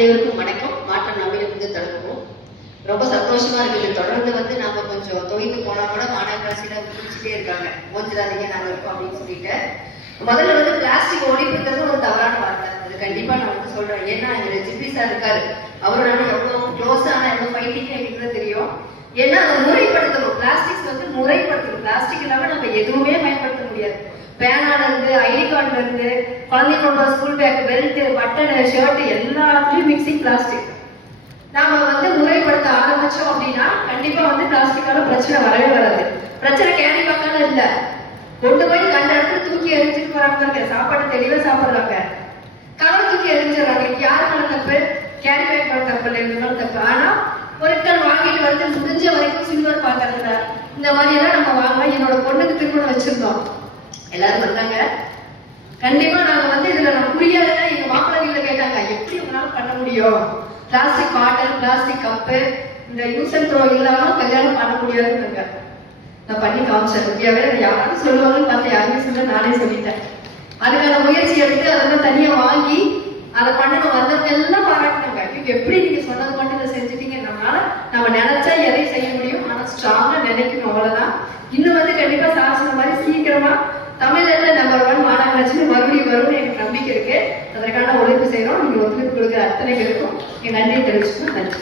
அனைவருக்கும் வணக்கம். மாற்றம் நம்மிலிருந்து தொடங்குவோம். ரொம்ப சந்தோஷமா இருக்குது. தொடர்ந்து நாம கொஞ்சம் தொய்ந்து போனா கூட மாநகராட்சியில பிடிச்சிட்டே இருக்காங்க. ஓஞ்சிடாதீங்க நாங்க இருக்கோம் அப்படின்னு சொல்லிட்டு. முதல்ல பிளாஸ்டிக் ஒழிப்புங்கிறது ஒரு தவறான வார்த்தை. அது கண்டிப்பா நான் சொல்றேன். ஏன்னா எங்க ஜிபி சார் இருக்காரு. அவரோட எவ்வளவு க்ளோஸான எவ்வளவு ஃபைட்டிங் எனக்கு தெரியும். ஏன்னா அதை முறைப்படுத்தணும். பிளாஸ்டிக்ஸ் முறைப்படுத்தணும். பிளாஸ்டிக் இல்லாம நம்ம எதுவுமே பயன்படுத்த முடியாது. பேனால இருந்து, ஐடி கார்டுல இருந்து, குழந்தைங்களோட school bag, belt, button, shirt எல்லாத்துலயும் மிக்சிங் பிளாஸ்டிக். நாம முறைப்படுத்த ஆரம்பிச்சோம் அப்படின்னா கண்டிப்பா பிளாஸ்டிக்கால பிரச்சனை வரவே வராது. பிரச்சனை கேரி பேக்கால இல்ல, கொண்டு போய் கண்ட இடத்துல தூக்கி எரிஞ்சுட்டு போறாங்க. சாப்பாடு தெளிவா சாப்பிடுறாங்க, கவர் தூக்கி எரிஞ்சிடறாங்க. யாரு மேல தப்பு? கேரி பேக் மேல தப்பு இல்லை, இந்த மேல தப்பு. ஆனா பொருட்கள் வாங்கிட்டு முடிஞ்ச வரைக்கும் சில்வர் பாத்திரத்துல இந்த மாதிரி எல்லாம் நம்ம வாங்க. என்னோட பொண்ணுக்கு திருமணம் வச்சிருந்தோம், எல்லாரும் வந்தாங்க. கண்டிப்பா நாங்க இதுல நான் புரியாதுன்னா எங்க மாப்பிள்ளைகள கேட்டாங்க, எப்படி உங்களால பண்ண முடியும்? பிளாஸ்டிக் பாட்டில், பிளாஸ்டிக் கப்பு, இந்த யூஸ் அண்ட் த்ரோ இல்லாம கல்யாணம் பண்ண முடியாதுன்னு நான் பண்ணி காமிச்சேன். முடியாவே யாரும் சொல்லுவாங்கன்னு பார்த்து யாருமே சொல்ல, நானே சொல்லிட்டேன். அதுக்கான முயற்சி எடுத்து அதெல்லாம் தனியா வாங்கி அதை பண்ணணும். வந்தவங்க எல்லாம் பாராட்டினாங்க, எப்படி நீங்க சொன்னது மட்டும் இதை செஞ்சுட்டீங்க. நம்ம நினைச்சா எதையும் செய்ய முடியும், ஆனா ஸ்ட்ராங்கா நினைக்கணும், அவ்வளவுதான். இன்னும் கண்டிப்பா சாசன மாதிரி சீக்கிரமா தமிழ்ல நம்பர் 1 மாநகராட்சி மறுபடியும் வரும்னு எனக்கு நம்பிக்கை இருக்கு. அதற்கான உழைப்பு செய்யறோம். நீங்க ஒத்துழைப்பு கொடுக்குற அத்தனை பேருக்கும் என் நன்றியை தெரிவிச்சுக்கணும். நன்றி.